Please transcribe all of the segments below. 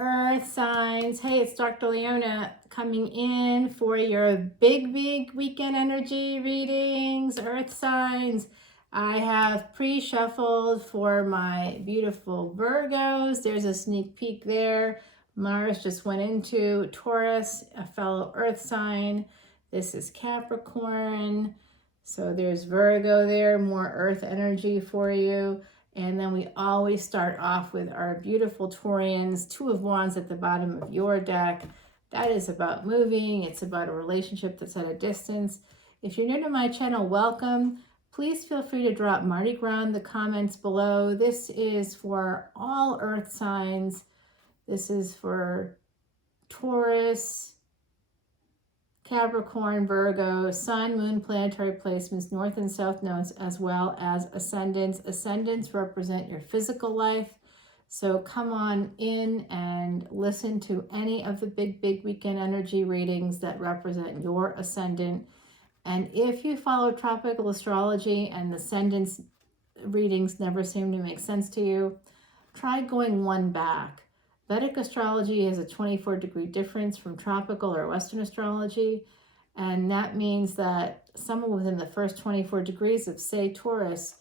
Earth signs. Hey, it's Dr. Leona coming in for your big weekend energy readings. Earth signs. I have pre-shuffled for my beautiful Virgos. There's a sneak peek there. Mars just went into Taurus, a fellow Earth sign. This is Capricorn. So there's Virgo there, more Earth energy for you. And then we always start off with our beautiful Taurians, Two of Wands at the bottom of your deck. That is about moving. It's about a relationship that's at a distance. If you're new to my channel, welcome. Please feel free to drop Mardi Gras in the comments below. This is for all Earth signs. This is for Taurus, Capricorn, Virgo, Sun, Moon, planetary placements, North and South nodes, as well as ascendants. Ascendants represent your physical life. So come on in and listen to any of the big weekend energy readings that represent your ascendant. And if you follow tropical astrology and ascendants readings never seem to make sense to you, try going one back. Vedic astrology has a 24-degree difference from tropical or Western astrology, and that means that someone within the first 24 degrees of, say, Taurus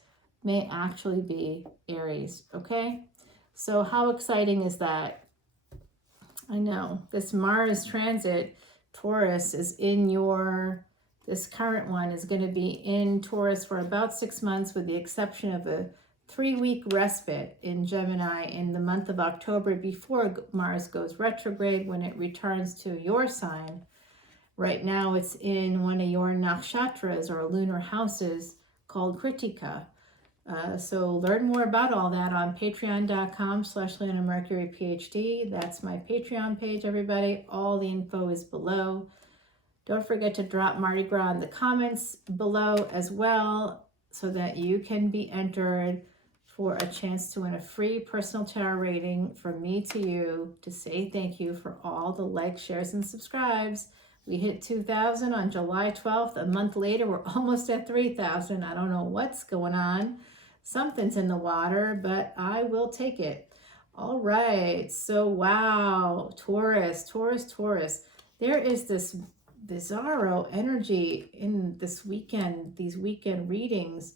may actually be Aries, okay? So how exciting is that? I know, this Mars transit, Taurus is in this current one is going to be in Taurus for about 6 months, with the exception of a 3-week respite in Gemini in the month of October before Mars goes retrograde, when it returns to your sign. Right now it's in one of your nakshatras or lunar houses called Kritika. So learn more about all that on patreon.com/leonamercuryphd. That's my Patreon page, everybody. All the info is below. Don't forget to drop Mardi Gras in the comments below as well, so that you can be entered for a chance to win a free personal tarot reading from me to you, to say thank you for all the likes, shares, and subscribes. We hit 2,000 on July 12th. A month later, we're almost at 3,000. I don't know what's going on. Something's in the water, but I will take it. All right. So, wow. Taurus. There is this bizarro energy in this weekend, these weekend readings.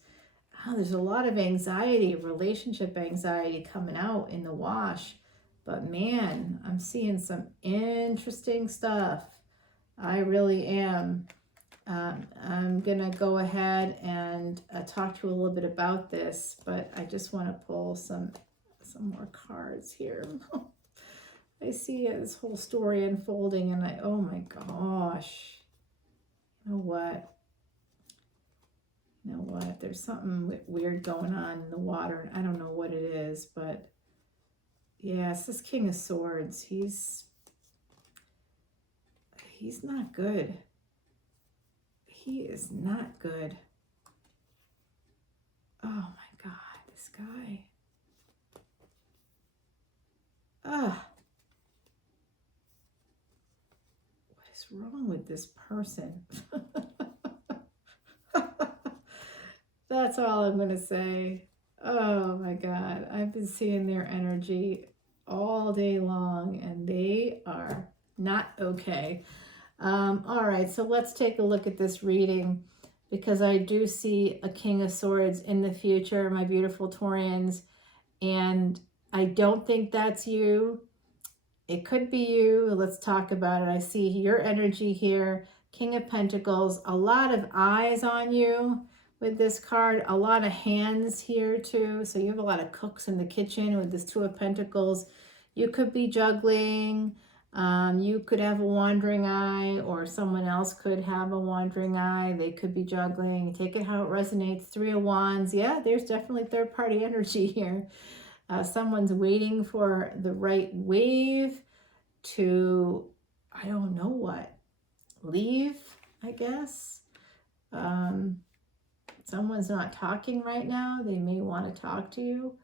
Oh, there's a lot of anxiety, relationship anxiety coming out in the wash. But man, I'm seeing some interesting stuff. I really am. I'm going to go ahead and talk to you a little bit about this, but I just want to pull some more cards here. I see this whole story unfolding, and oh my gosh. You know what? There's something weird going on in the water. I don't know what it is, but yes, this King of Swords, he's not good. He is not good. Oh my God, this guy. What is wrong with this person? That's all I'm going to say. Oh my God. I've been seeing their energy all day long, and they are not okay. All right, so let's take a look at this reading, because I do see a King of Swords in the future, my beautiful Taurians, and I don't think that's you. It could be you. Let's talk about it. I see your energy here, King of Pentacles, a lot of eyes on you with this card, a lot of hands here too. So you have a lot of cooks in the kitchen with this Two of Pentacles. You could be juggling. You could have a wandering eye, or someone else could have a wandering eye. They could be juggling. Take it how it resonates. Three of Wands. Yeah, there's definitely third-party energy here. Someone's waiting for the right wave to, I don't know what, leave, I guess. Someone's not talking right now. They may want to talk to you.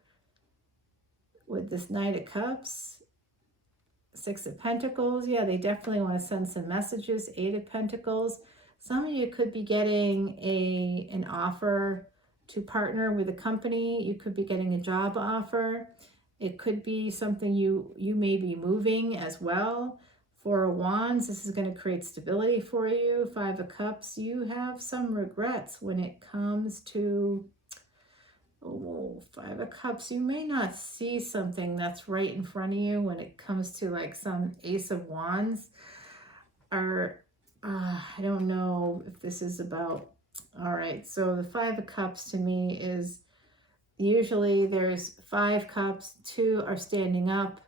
With this Knight of Cups, Six of Pentacles. Yeah, they definitely want to send some messages. Eight of Pentacles. Some of you could be getting an offer to partner with a company. You could be getting a job offer. It could be something you may be moving as well. Four of Wands, this is going to create stability for you. Five of Cups, you have some regrets when it comes to, oh, Five of Cups, you may not see something that's right in front of you when it comes to like some Ace of Wands. Or I don't know if this is about, all right, so the Five of Cups to me is usually there's 5 cups, 2 are standing up,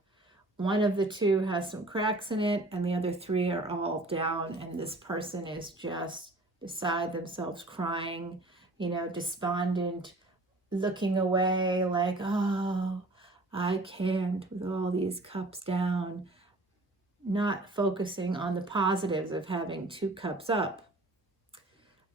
one of the 2 has some cracks in it, and the other 3 are all down, and this person is just beside themselves, crying, despondent, looking away like, oh, I can't with all these cups down, not focusing on the positives of having 2 cups up.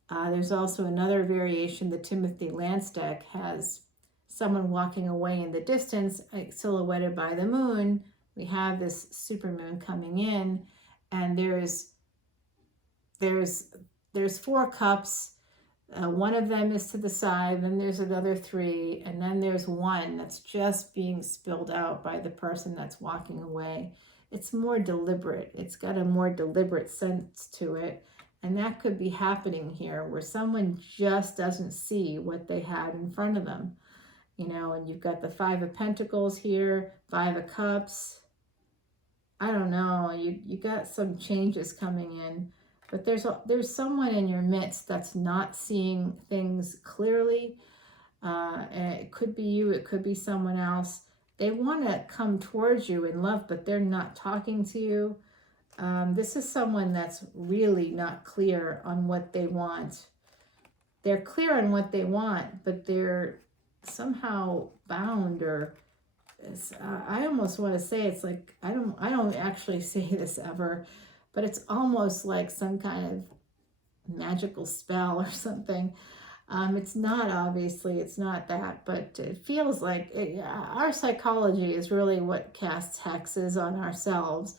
There's also another variation. The Timothy Lance deck has someone walking away in the distance, silhouetted by the moon. We have this supermoon coming in, and there's 4 cups. One of them is to the side, then there's another 3, and then there's one that's just being spilled out by the person that's walking away. It's more deliberate. It's got a more deliberate sense to it. And that could be happening here where someone just doesn't see what they had in front of them. And you've got the 5 of Pentacles here, 5 of Cups. I don't know, you got some changes coming in, but there's someone in your midst that's not seeing things clearly. It could be you, it could be someone else. They want to come towards you in love, but they're not talking to you. This is someone that's really not clear on what they want. They're clear on what they want, but they're somehow bound, or I almost want to say it's like, I don't actually say this ever, but it's almost like some kind of magical spell or something. It's not, obviously, it's not that, but it feels like our psychology is really what casts hexes on ourselves,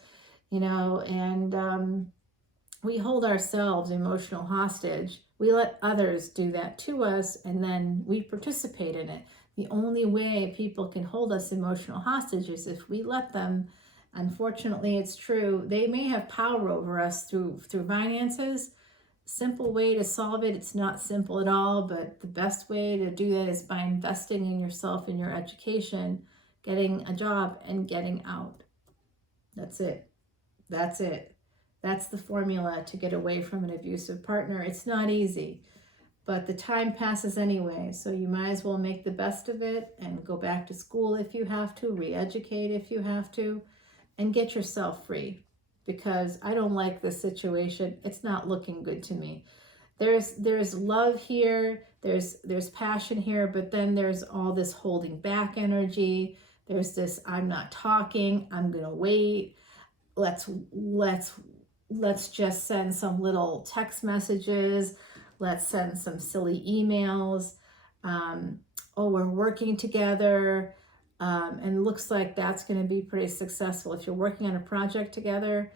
and we hold ourselves emotional hostage. We let others do that to us, and then we participate in it. The only way people can hold us emotional hostage is if we let them. Unfortunately, it's true. They may have power over us through finances. Simple way to solve it. It's not simple at all, but the best way to do that is by investing in yourself and your education, getting a job, and getting out. That's it. That's it. That's the formula to get away from an abusive partner. It's not easy, but the time passes anyway, so you might as well make the best of it and go back to school if you have to, re-educate if you have to, and get yourself free, because I don't like this situation. It's not looking good to me. There's love here, there's passion here, but then there's all this holding back energy. There's this, I'm not talking, I'm gonna wait. Let's just send some little text messages. Let's send some silly emails. We're working together. And looks like that's going to be pretty successful. If you're working on a project together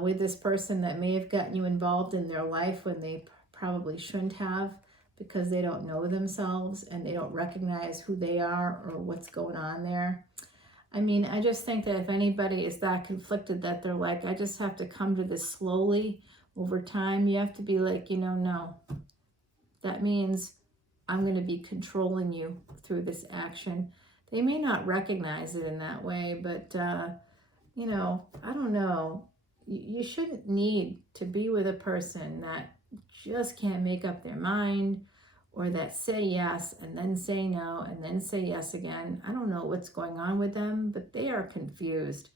with this person that may have gotten you involved in their life when they probably shouldn't have, because they don't know themselves and they don't recognize who they are or what's going on there. I mean, I just think that if anybody is that conflicted that they're like, I just have to come to this slowly over time, you have to be like, no. That means I'm going to be controlling you through this action. They may not recognize it in that way, but, I don't know. You shouldn't need to be with a person that just can't make up their mind, or that say yes and then say no and then say yes again. I don't know what's going on with them, but they are confused.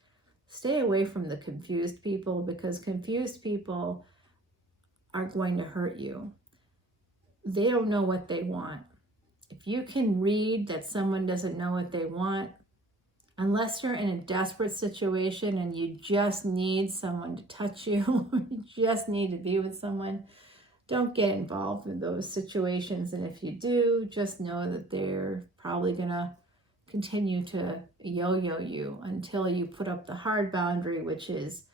Stay away from the confused people, because confused people are going to hurt you. They don't know what they want. If you can read that someone doesn't know what they want, unless you're in a desperate situation and you just need someone to touch you, or you just need to be with someone, don't get involved in those situations. And if you do, just know that they're probably going to continue to yo-yo you until you put up the hard boundary, which is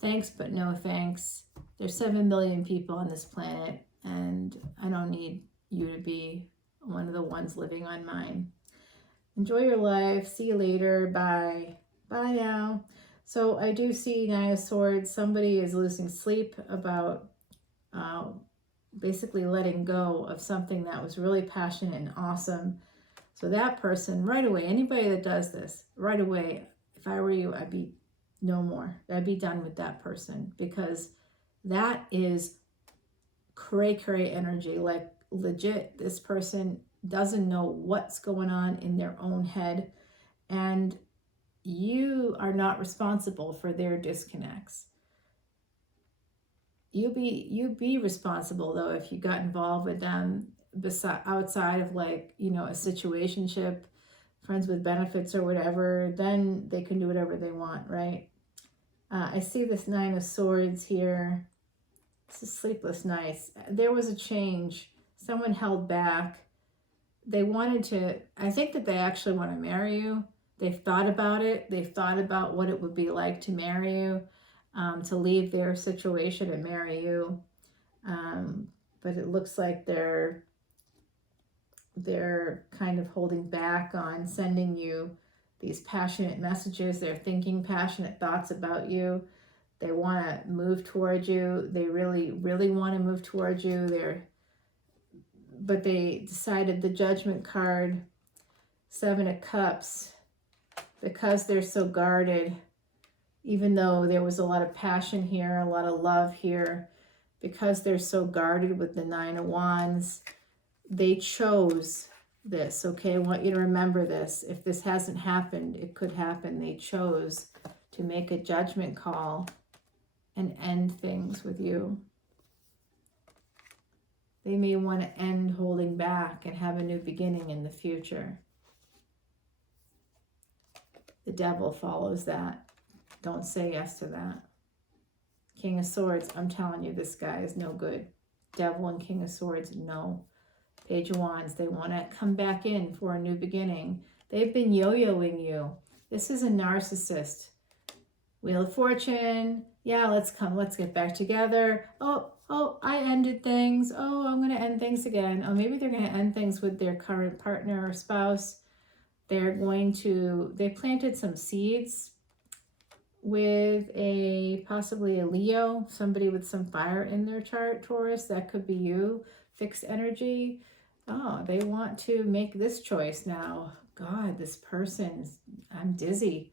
thanks but no thanks. There's 7 billion people on this planet, and I don't need you to be one of the ones living on mine. Enjoy your life. See you later. Bye. Bye now. So I do see Nine of Swords. Somebody is losing sleep about basically letting go of something that was really passionate and awesome. So that person, right away, anybody that does this, right away, if I were you, I'd be no more. I'd be done with that person, because that is cray energy. Like, legit, this person doesn't know what's going on in their own head, and you are not responsible for their disconnects. You be responsible, though, if you got involved with them outside of, like, you know, a situationship, friends with benefits or whatever. Then they can do whatever they want, right? I see this Nine of Swords here. This is sleepless nights. There was a change. Someone held back. They wanted to, I think that they actually want to marry you. They've thought about it. They've thought about what it would be like to marry you, to leave their situation and marry you. But it looks like they're kind of holding back on sending you these passionate messages. They're thinking passionate thoughts about you. They want to move towards you. They really, really want to move towards you. But they decided, the Judgment card, Seven of Cups, because they're so guarded, even though there was a lot of passion here, a lot of love here, because they're so guarded with the Nine of Wands, they chose this, okay? I want you to remember this. If this hasn't happened, it could happen. They chose to make a judgment call and end things with you. They may want to end holding back and have a new beginning in the future. The Devil follows that. Don't say yes to that. King of Swords, I'm telling you, this guy is no good. Devil and King of Swords, no. Page of Wands, they want to come back in for a new beginning. They've been yo-yoing you. This is a narcissist. Wheel of Fortune, yeah, let's get back together. Oh, I ended things. Oh, I'm going to end things again. Oh, maybe they're going to end things with their current partner or spouse. They planted some seeds with possibly a Leo, somebody with some fire in their chart, Taurus. That could be you. Fixed energy. Oh, they want to make this choice now. God, this person, I'm dizzy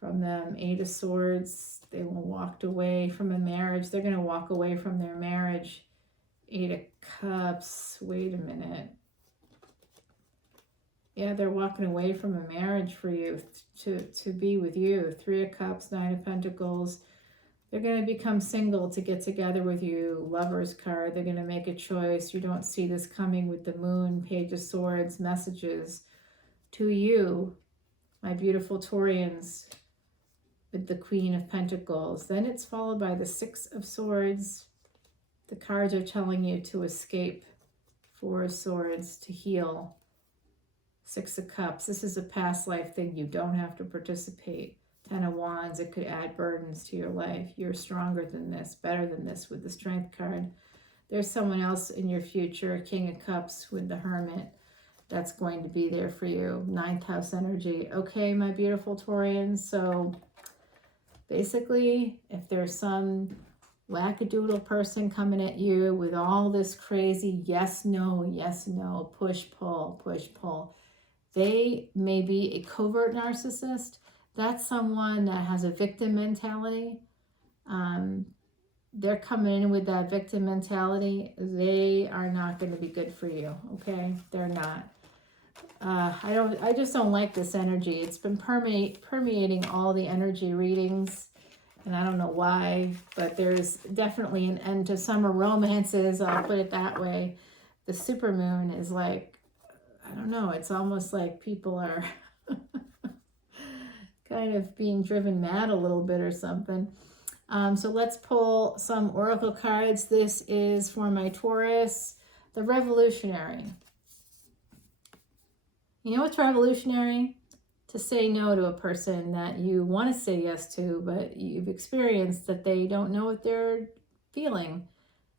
from them. Eight of Swords. They walked away from a marriage. They're going to walk away from their marriage. Eight of Cups. Wait a minute. Yeah, they're walking away from a marriage for you to be with you. Three of Cups, Nine of Pentacles. They're going to become single to get together with you. Lover's card. They're going to make a choice. You don't see this coming with the Moon. Page of Swords. Messages to you, my beautiful Taurians, with the Queen of Pentacles. Then it's followed by the Six of Swords. The cards are telling you to escape. Four of Swords, to heal. Six of Cups. This is a past life thing. You don't have to participate. Ten of Wands. It could add burdens to your life. You're stronger than this, better than this with the Strength card. There's someone else in your future. King of Cups with the Hermit. That's going to be there for you. Ninth house energy. Okay, my beautiful Taurians. So basically, if there's some wackadoodle person coming at you with all this crazy yes, no, push, pull, they may be a covert narcissist. That's someone that has a victim mentality. They're coming in with that victim mentality. They are not going to be good for you, okay? They're not. I just don't like this energy. It's been permeating all the energy readings, and I don't know why, but there's definitely an end to summer romances, I'll put it that way. The supermoon is like, I don't know, it's almost like people are kind of being driven mad a little bit or something. So let's pull some oracle cards. This is for my Taurus, the Revolutionary. You know what's revolutionary? To say no to a person that you want to say yes to, but you've experienced that they don't know what they're feeling.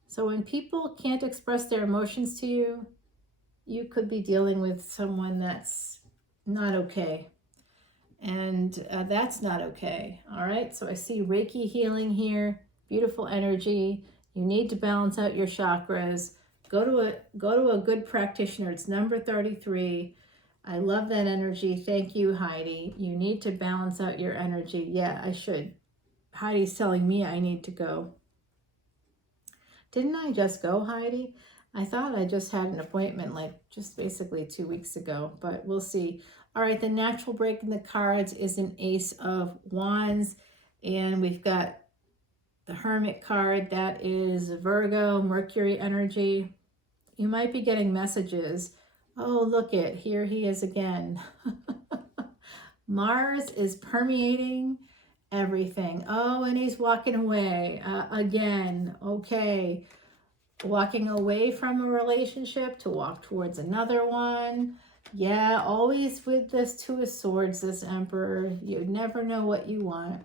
So when people can't express their emotions to you, you could be dealing with someone that's not okay. And that's not okay. All right. So I see Reiki healing here. Beautiful energy. You need to balance out your chakras. Go to a good practitioner. It's number 33. I love that energy. Thank you, Heidi. You need to balance out your energy. Yeah, I should. Heidi's telling me I need to go. Didn't I just go, Heidi? I thought I just had an appointment like just basically 2 weeks ago, but we'll see. All right, the natural break in the cards is an Ace of Wands, and we've got the Hermit card. That is Virgo, Mercury energy. You might be getting messages. Oh, look it, here he is again. Mars is permeating everything. Oh, and he's walking away again. Okay. Walking away from a relationship to walk towards another one. Yeah, always with this Two of Swords, this Emperor. You never know what you want.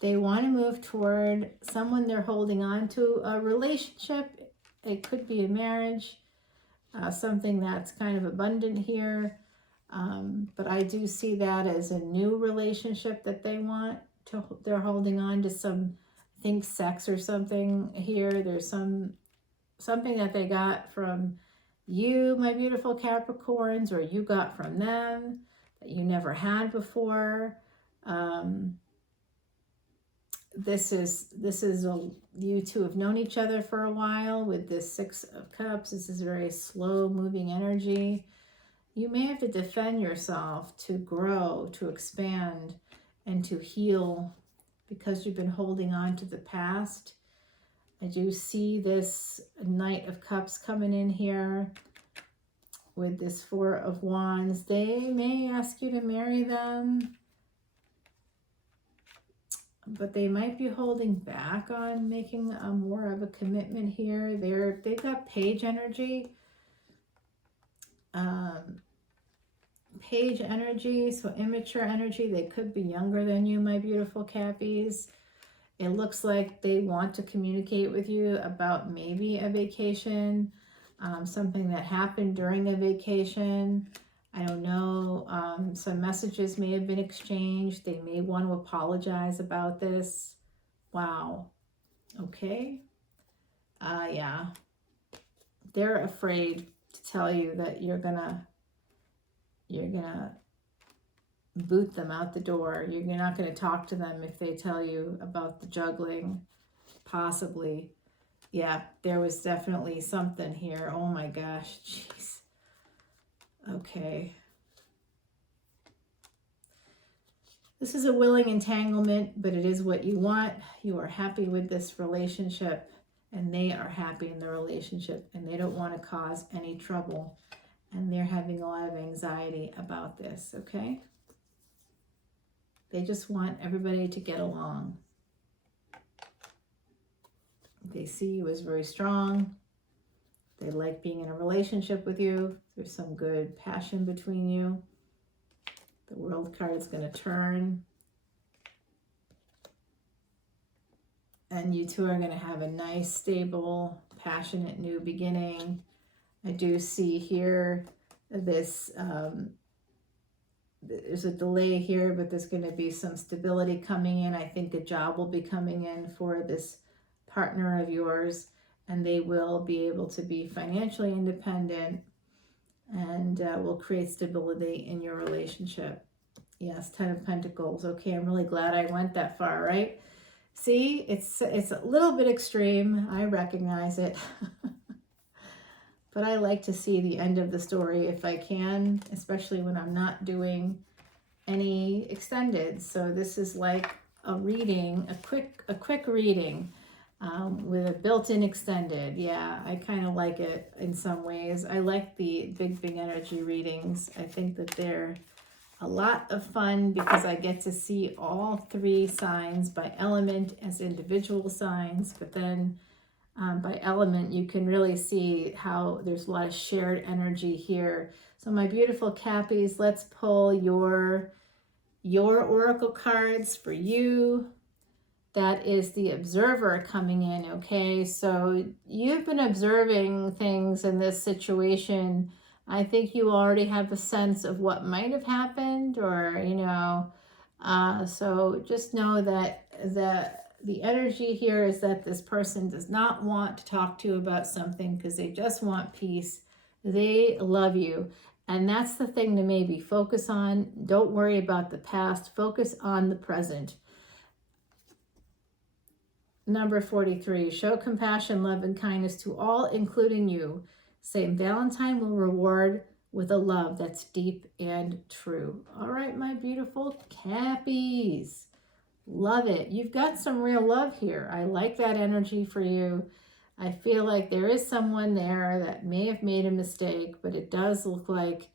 They want to move toward someone they're holding on to, a relationship. It could be a marriage, something that's kind of abundant here. But I do see that as a new relationship that they want to, they're holding on to some, I think sex or something here. There's something that they got from you, my beautiful Capricorns, or you got from them that you never had before. This is you two have known each other for a while with this Six of Cups. This is very slow moving energy. You may have to defend yourself to grow, to expand, and to heal because you've been holding on to the past. I do see this Knight of Cups coming in here with this Four of Wands. They may ask you to marry them, but they might be holding back on making more of a commitment here. They've got Page energy. Page energy, so immature energy. They could be younger than you, my beautiful Cappies. It looks like they want to communicate with you about maybe a vacation, something that happened during a vacation. I don't know. Some messages may have been exchanged. They may want to apologize about this. Wow. Okay. Yeah. They're afraid to tell you that you're gonna boot them out the door. You're not going to talk to them if they tell you about the juggling, possibly. Yeah, there was definitely something here. Oh my gosh, jeez. Okay. This is a willing entanglement, but it is what you want. You are happy with this relationship, and they are happy in the relationship, and they don't want to cause any trouble. And they're having a lot of anxiety about this, okay? They just want everybody to get along. They see you as very strong. They like being in a relationship with you. There's some good passion between you. The World card is going to turn. And you two are going to have a nice, stable, passionate new beginning. I do see here this, there's a delay here, but there's going to be some stability coming in. I think a job will be coming in for this partner of yours, and they will be able to be financially independent and will create stability in your relationship. Yes, Ten of Pentacles. Okay, I'm really glad I went that far, right? See, it's a little bit extreme. I recognize it. But I like to see the end of the story if I can, especially when I'm not doing any extended. So this is like a reading, a quick reading with a built-in extended. Yeah, I kind of like it in some ways. I like the big energy readings. I think that they're a lot of fun because I get to see all three signs by element as individual signs, but then by element, you can really see how there's a lot of shared energy here. So my beautiful Cappies, let's pull your oracle cards for you. That is the Observer coming in, okay? So you've been observing things in this situation I think you already have a sense of what might have happened, or, so just know that the energy here is that this person does not want to talk to you about something because they just want peace. They love you. And that's the thing to maybe focus on. Don't worry about the past. Focus on the present. Number 43, show compassion, love, and kindness to all, including you. Saint Valentine will reward with a love that's deep and true. All right, my beautiful Cappies. Love it. You've got some real love here. I like that energy for you. I feel like there is someone there that may have made a mistake, but it does look like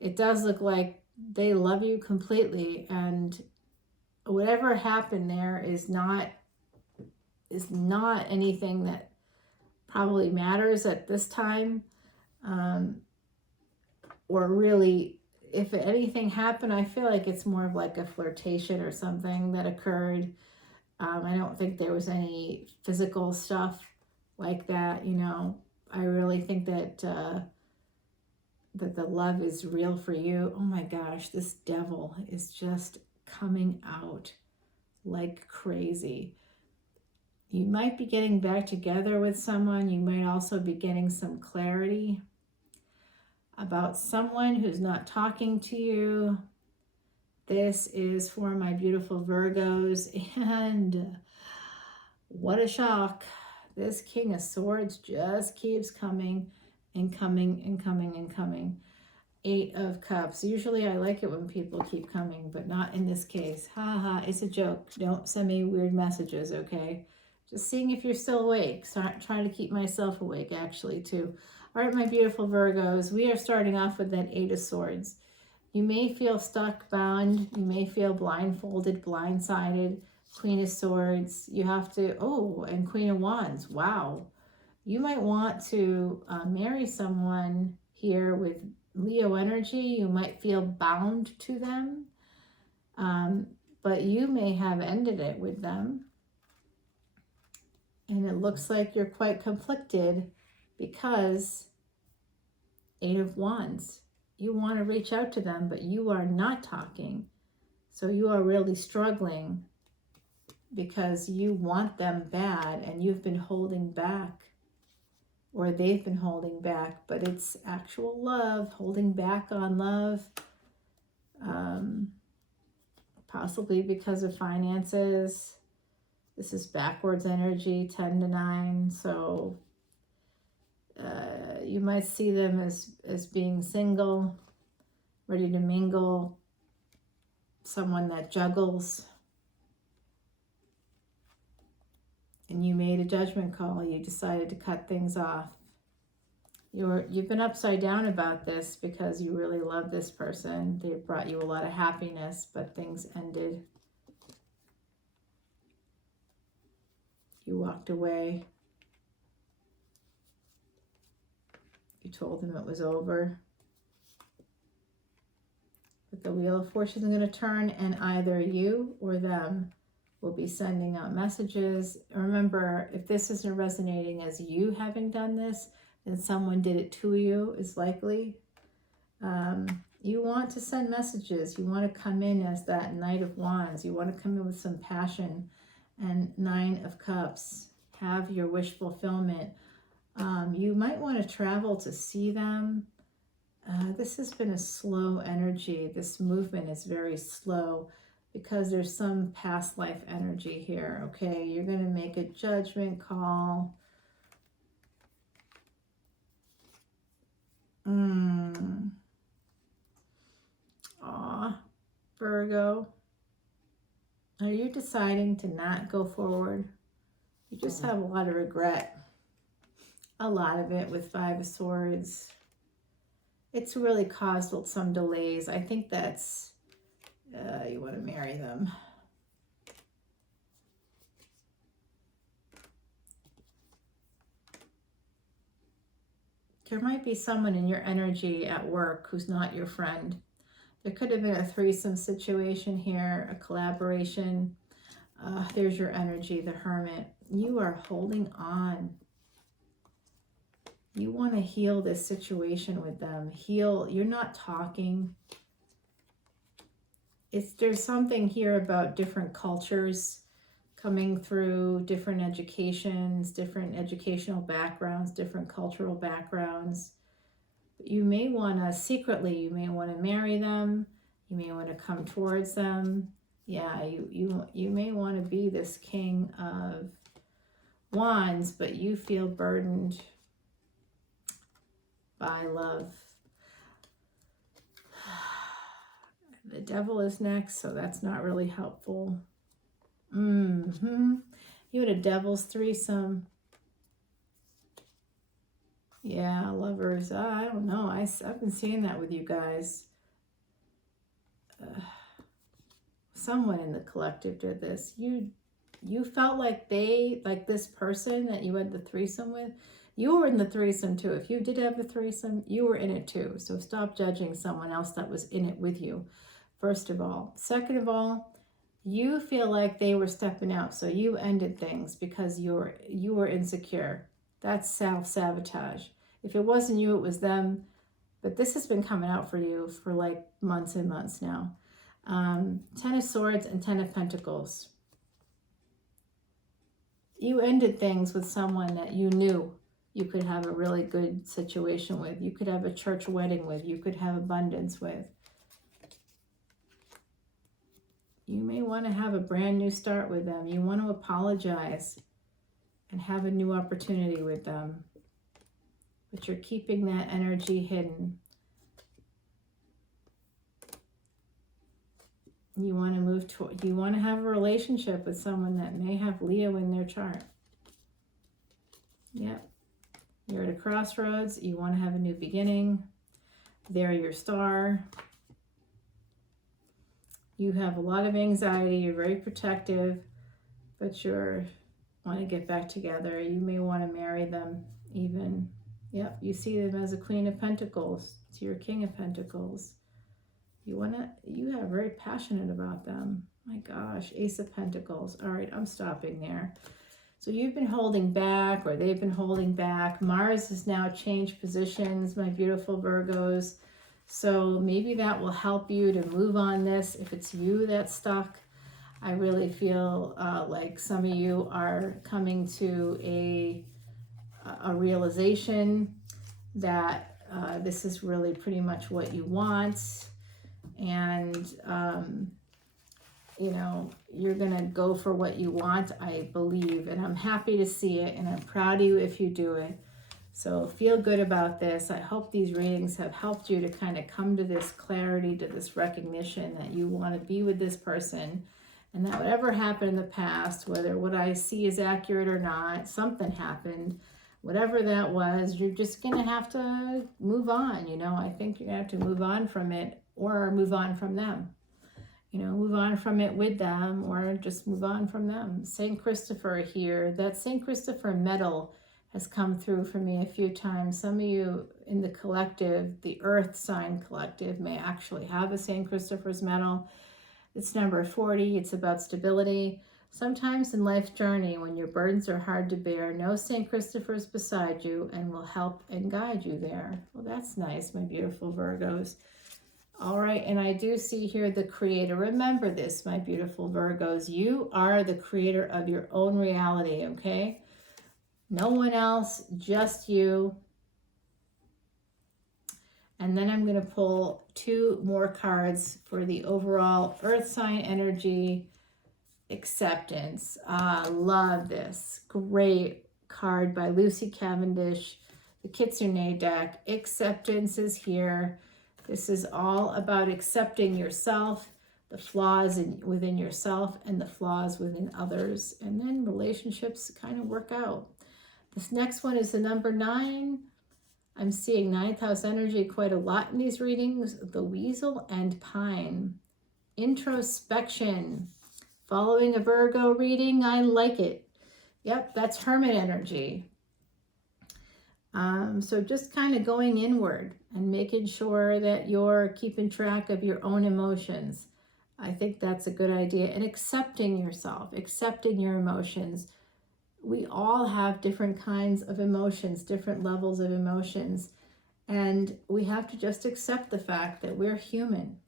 they love you completely, and whatever happened there is not anything that probably matters at this time, or really, if anything happened, I feel like it's more of like a flirtation or something that occurred. I don't think there was any physical stuff like that. I really think that that the love is real for you. Oh my gosh, this devil is just coming out like crazy. You might be getting back together with someone. You might also be getting some clarity about someone who's not talking to you. This is for my beautiful Virgos, and what a shock. This King of Swords just keeps coming and coming and coming and coming. 8 of Cups. Usually I like it when people keep coming, but not in this case. Ha ha, it's a joke. Don't send me weird messages, okay? Just seeing if you're still awake. Trying to keep myself awake, actually, too. All right, my beautiful Virgos, we are starting off with that 8 of Swords. You may feel stuck, bound. You may feel blindfolded, blindsided. Queen of Swords. You have to, and Queen of Wands. Wow. You might want to marry someone here with Leo energy. You might feel bound to them, but you may have ended it with them. And it looks like you're quite conflicted because 8 of Wands. You want to reach out to them, but you are not talking. So you are really struggling because you want them bad and you've been holding back, or they've been holding back, but it's actual love, holding back on love, possibly because of finances. This is backwards energy, 10 to 9, so you might see them as being single, ready to mingle, someone that juggles. And you made a judgment call. You decided to cut things off. You've been upside down about this because you really love this person. They brought you a lot of happiness, but things ended. You walked away. You told them it was over. But the Wheel of Fortune is going to turn, and either you or them will be sending out messages. Remember, if this isn't resonating as you having done this, then someone did it to you, is likely. You want to send messages. You want to come in as that Knight of Wands. You want to come in with some passion. And 9 of Cups. Have your wish fulfillment. You might want to travel to see them. This has been a slow energy. This movement is very slow, because there's some past life energy here, okay? You're going to make a judgment call. Aw, Virgo. Are you deciding to not go forward? You just have a lot of regret. A lot of it with 5 of Swords. It's really caused some delays. I think that's... you want to marry them. There might be someone in your energy at work who's not your friend. There could have been a threesome situation here, a collaboration. There's your energy, the Hermit. You are holding on. You want to heal this situation with them. Heal. You're not talking. There's something here about different cultures coming through, different educations, different educational backgrounds, different cultural backgrounds. You may want to secretly, you may want to marry them. You may want to come towards them. Yeah, you may want to be this King of Wands, but you feel burdened by love. The Devil is next, so that's not really helpful. You had a Devil's threesome. Yeah, lovers. I don't know. I've been seeing that with you guys. Someone in the collective did this. You felt like this person that you had the threesome with, you were in the threesome too. If you did have the threesome, you were in it too. So stop judging someone else that was in it with you, first of all. Second of all, you feel like they were stepping out, so you ended things because you were insecure. That's self-sabotage. If it wasn't you, it was them. But this has been coming out for you for like months and months now. 10 of Swords and 10 of Pentacles. You ended things with someone that you knew you could have a really good situation with. You could have a church wedding with. You could have abundance with. You may want to have a brand new start with them. You want to apologize and have a new opportunity with them. But you're keeping that energy hidden. You want to move to, you want to have a relationship with someone that may have Leo in their chart. Yep. You're at a crossroads. You want to have a new beginning. They're your star. You have a lot of anxiety. You're very protective, but you want to get back together. You may want to marry them even. Yep. You see them as a Queen of Pentacles to your King of Pentacles. You are very passionate about them. My gosh, Ace of Pentacles. All right, I'm stopping there. So you've been holding back, or they've been holding back. Mars has now changed positions, my beautiful Virgos. So maybe that will help you to move on this. If it's you that's stuck, I really feel like some of you are coming to a realization that this is really pretty much what you want. And, you know, you're going to go for what you want, I believe. And I'm happy to see it. And I'm proud of you if you do it. So feel good about this. I hope these readings have helped you to kind of come to this clarity, to this recognition that you want to be with this person. And that whatever happened in the past, whether what I see is accurate or not, something happened. Whatever that was, you're just going to have to move on. You know, I think you're going to have to move on from it. Or move on from them. You know, move on from it with them, or just move on from them. St. Christopher here. That St. Christopher medal has come through for me a few times. Some of you in the collective, the Earth sign collective, may actually have a St. Christopher's medal. It's number 40. It's about stability. Sometimes in life's journey, when your burdens are hard to bear, know St. Christopher's beside you and will help and guide you there. Well, that's nice, my beautiful Virgos. All right, and I do see here the creator. Remember this, my beautiful Virgos. You are the creator of your own reality, okay? No one else, just you. And then I'm going to pull 2 more cards for the overall Earth sign energy acceptance. Love this. Great card by Lucy Cavendish. The Kitsune deck. Acceptance is here. This is all about accepting yourself, the flaws within yourself and the flaws within others. And then relationships kind of work out. This next one is the number 9. I'm seeing 9th house energy quite a lot in these readings. The Weasel and Pine. Introspection. Following a Virgo reading, I like it. Yep, that's Hermit energy. So just kind of going inward and making sure that you're keeping track of your own emotions. I think that's a good idea. And accepting yourself, accepting your emotions we all have different kinds of emotions, different levels of emotions. And we have to just accept the fact that we're human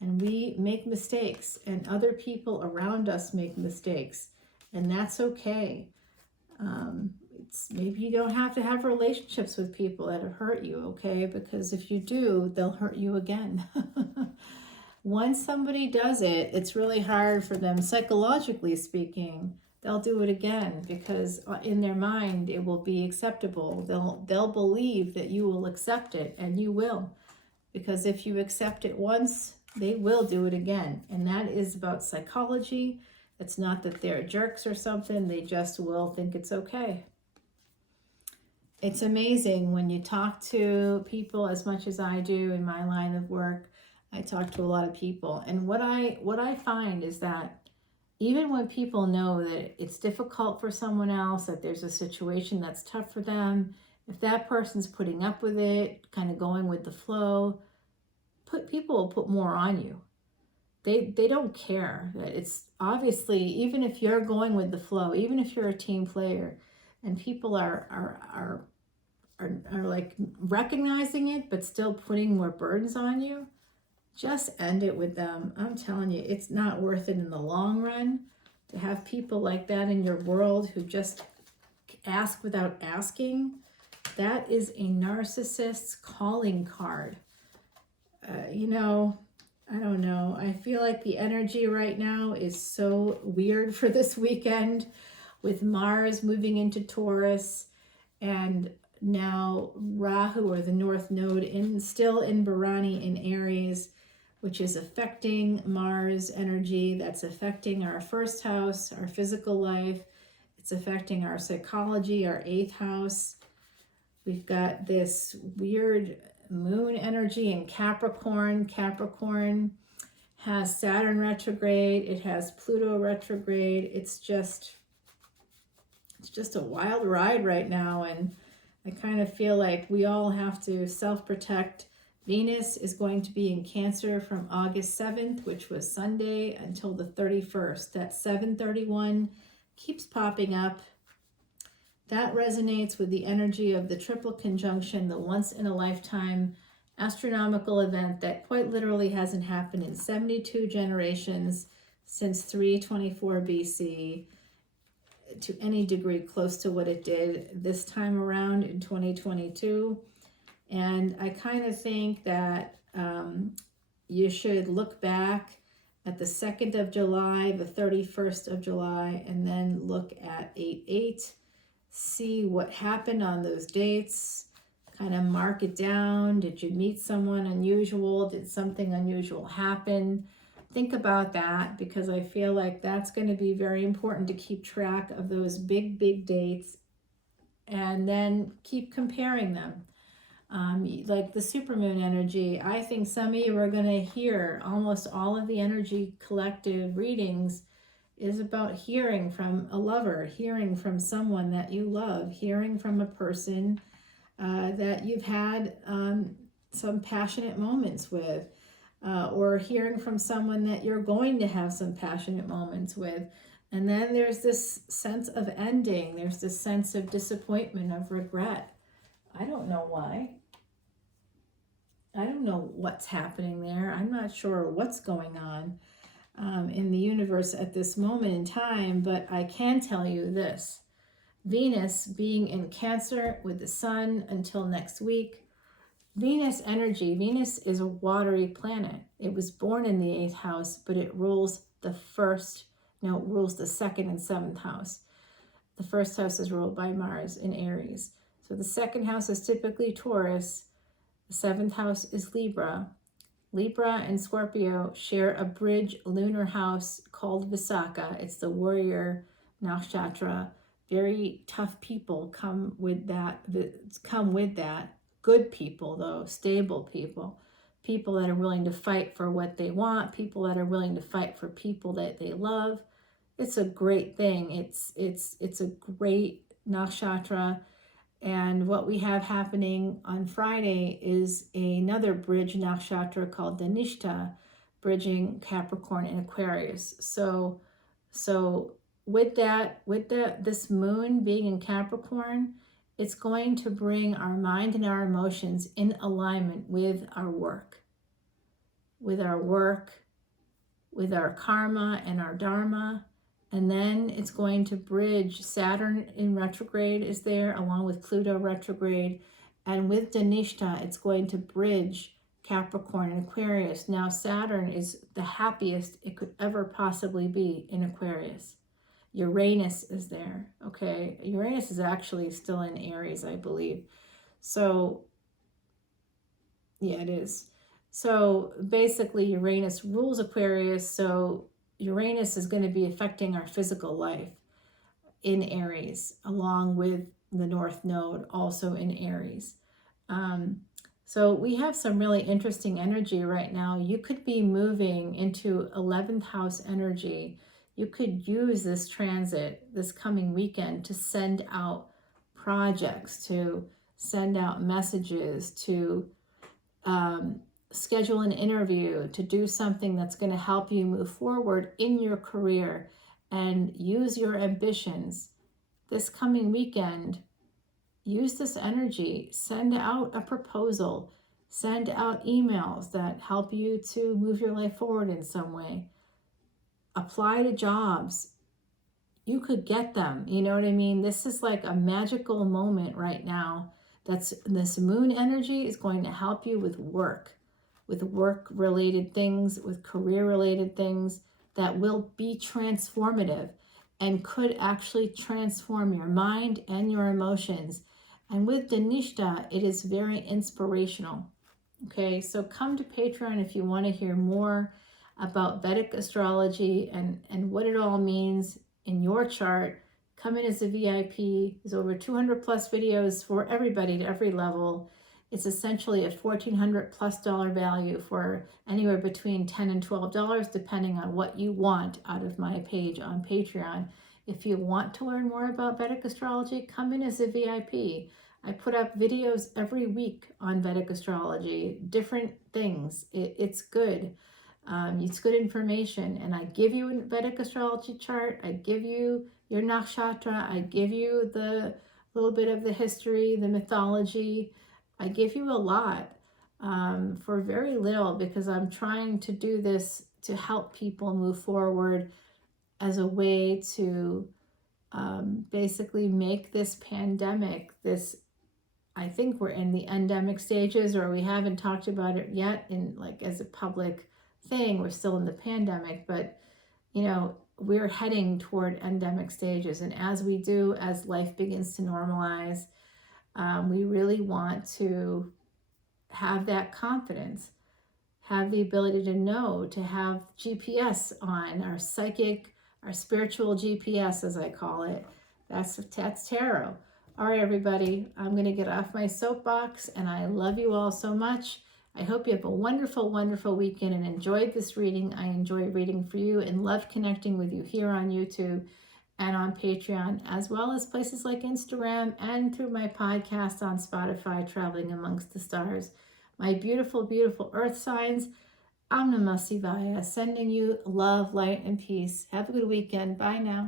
and we make mistakes and other people around us make mistakes. And that's okay. Maybe you don't have to have relationships with people that have hurt you, okay? Because if you do, they'll hurt you again. Once somebody does it, it's really hard for them, psychologically speaking. They'll do it again because in their mind it will be acceptable. They'll believe that you will accept it, and you will. Because if you accept it once, they will do it again. And that is about psychology. It's not that they're jerks or something. They just will think it's okay. It's amazing when you talk to people as much as I do in my line of work. I talk to a lot of people. And what I find is that even when people know that it's difficult for someone else, that there's a situation that's tough for them, if that person's putting up with it, kind of going with the flow, people will put more on you. They don't care. It's obviously, even if you're going with the flow, even if you're a team player, and people are like recognizing it, but still putting more burdens on you, just end it with them. I'm telling you, it's not worth it in the long run to have people like that in your world who just ask without asking. That is a narcissist's calling card. I don't know. I feel like the energy right now is so weird for this weekend with Mars moving into Taurus and now Rahu, or the North Node, still in Bharani in Aries, which is affecting Mars energy. That's affecting our first house, our physical life. It's affecting our psychology, our 8th house. We've got this weird moon energy in Capricorn. Capricorn has Saturn retrograde. It has Pluto retrograde. It's just a wild ride right now. And I kind of feel like we all have to self-protect. Venus is going to be in Cancer from August 7th, which was Sunday, until the 31st. That 731 keeps popping up. That resonates with the energy of the triple conjunction, the once-in-a-lifetime astronomical event that quite literally hasn't happened in 72 generations since 324 BC to any degree close to what it did this time around in 2022. And I kind of think that you should look back at the 2nd of July, the 31st of July, and then look at 8/8. See what happened on those dates, kind of mark it down. Did you meet someone unusual? Did something unusual happen? Think about that, because I feel like that's going to be very important to keep track of those big, big dates and then keep comparing them. Like the supermoon energy, I think some of you are going to hear almost all of the energy collective readings is about hearing from a lover, hearing from someone that you love, hearing from a person that you've had some passionate moments with, or hearing from someone that you're going to have some passionate moments with. And then there's this sense of ending. There's this sense of disappointment, of regret. I don't know why. I don't know what's happening there. I'm not sure what's going on in the universe at this moment in time, but I can tell you this. Venus being in Cancer with the Sun until next week. Venus energy, Venus is a watery planet. It was born in the 8th house, but it rules the 2nd and 7th house. The 1st house is ruled by Mars in Aries. So the 2nd house is typically Taurus. The 7th house is Libra. Libra and Scorpio share a bridge lunar house called Visakha. It's the warrior nakshatra. Very tough people come with that. Good people, though, stable people. People that are willing to fight for what they want. People that are willing to fight for people that they love. It's a great thing. It's a great nakshatra. And what we have happening on Friday is another bridge nakshatra called Dhanishta, bridging Capricorn and Aquarius. So with this moon being in Capricorn, it's going to bring our mind and our emotions in alignment with our work, with our karma and our dharma. And then it's going to bridge. Saturn in retrograde is there along with Pluto retrograde. And with Dhanishta, it's going to bridge Capricorn and Aquarius. Now Saturn is the happiest it could ever possibly be in Aquarius. Uranus is there, okay? Uranus is actually still in Aries, I believe. So, yeah, it is. So basically Uranus rules Aquarius, so Uranus is going to be affecting our physical life in Aries, along with the North Node also in Aries. So we have some really interesting energy right now. You could be moving into 11th house energy. You could use this transit this coming weekend to send out projects, to send out messages, to schedule an interview, to do something that's going to help you move forward in your career and use your ambitions. This coming weekend, use this energy, send out a proposal, send out emails that help you to move your life forward in some way. Apply to jobs. You could get them, you know what I mean? This is like a magical moment right now. This moon energy is going to help you with work-related things, with career-related things that will be transformative and could actually transform your mind and your emotions. And with Dhanishta, it is very inspirational. Okay, so come to Patreon if you want to hear more about Vedic astrology and what it all means in your chart. Come in as a VIP. There's over 200 plus videos for everybody to every level. It's essentially a $1,400+ value for anywhere between $10 and $12, depending on what you want out of my page on Patreon. If you want to learn more about Vedic astrology, come in as a VIP. I put up videos every week on Vedic astrology, different things. It's good. It's good information. And I give you a Vedic astrology chart. I give you your nakshatra. I give you the little bit of the history, the mythology. I give you a lot for very little, because I'm trying to do this to help people move forward as a way to basically make this pandemic, I think we're in the endemic stages, or we haven't talked about it yet in like as a public thing. We're still in the pandemic, but we're heading toward endemic stages. And as we do, as life begins to normalize, we really want to have that confidence, have the ability to know, to have GPS on, our psychic, our spiritual GPS, as I call it. That's tarot. All right, everybody, I'm going to get off my soapbox, and I love you all so much. I hope you have a wonderful, wonderful weekend and enjoyed this reading. I enjoy reading for you and love connecting with you here on YouTube and on Patreon, as well as places like Instagram and through my podcast on Spotify, Traveling Amongst the Stars. My beautiful, beautiful earth signs, Om Namah Shivaya, sending you love, light, and peace. Have a good weekend. Bye now.